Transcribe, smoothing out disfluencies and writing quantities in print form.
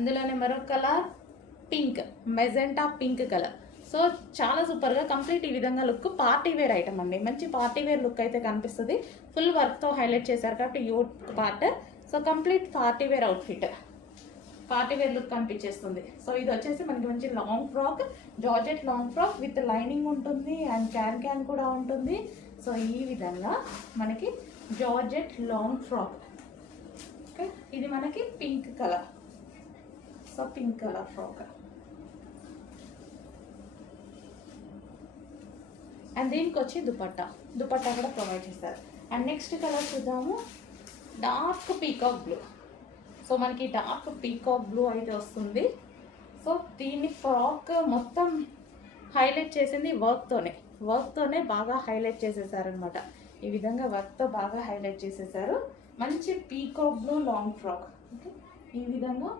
అందులోనే మరొక colour pink, magenta pink colour. So చాలా సూపర్గా కంప్లీట్ ఈ విధంగా లుక్ పార్టీ వేర్ ఐటమ్ అండి. మంచి పార్టీ వేర్ లుక్ అయితే కనిపిస్తుంది. ఫుల్ వర్క్తో హైలైట్ చేశారు కాబట్టి యూట్ part. So complete party wear outfit, party wear look కనిపించేస్తుంది. సో ఇది వచ్చేసి మనకి మంచి long frock, georgette long frock with lining ఉంటుంది అండ్ క్యాన్ కూడా ఉంటుంది. సో ఈ విధంగా మనకి జార్జెట్ లాంగ్ ఫ్రాక్. ఓకే, ఇది మనకి pink colour. So pink colour frock and దీనికి వచ్చి దుపట్టా కూడా ప్రొవైడ్ చేస్తారు. అండ్ నెక్స్ట్ కలర్ చూద్దాము, డార్క్ పీకాక్ బ్లూ. సో మనకి డార్క్ పీకాక్ బ్లూ అయితే వస్తుంది. సో దీన్ని ఫ్రాక్ మొత్తం హైలైట్ చేసింది వర్క్తోనే బాగా హైలైట్ చేసేసారనమాట. ఈ విధంగా వర్క్తో బాగా హైలైట్ చేసేసారు. మంచి peacock blue long frock. Okay, ఈ విధంగా